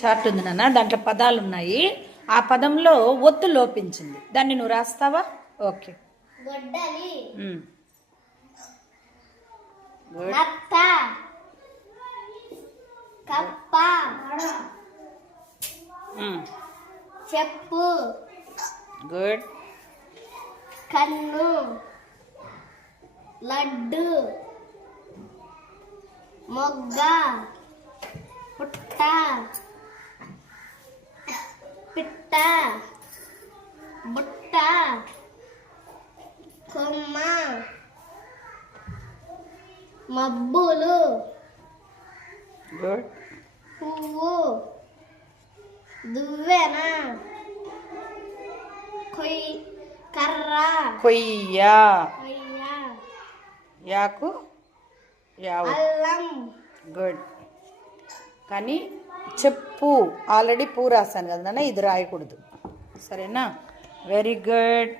Chart ఉంది నాన్న, దాంట్లో పదాలు ఉన్నాయి. ఆ పదంలో ఒత్తు లోపించింది, దాన్ని నువ్వు రాస్తావా? ఓకే. గొడ్డలి, గుడ్. నత్త, కప్ప, చెప్పు, గుడ్. కన్ను, లడ్డు, మొగ్గ, పుట్ట, పిట్ట, బుట్ట, కొమ్మ, మబ్బులు, గుడ్. పువ్వు, దువ్వెన, కర్ర, కొయ్య, కొయ్య, యాకు, యావు. అల్లం. గుడ్. కానీ చెప్పు ఆల్రెడీ పూ రాశాను కదా నాన్న, ఇది రాయకూడదు, సరేనా? Very good.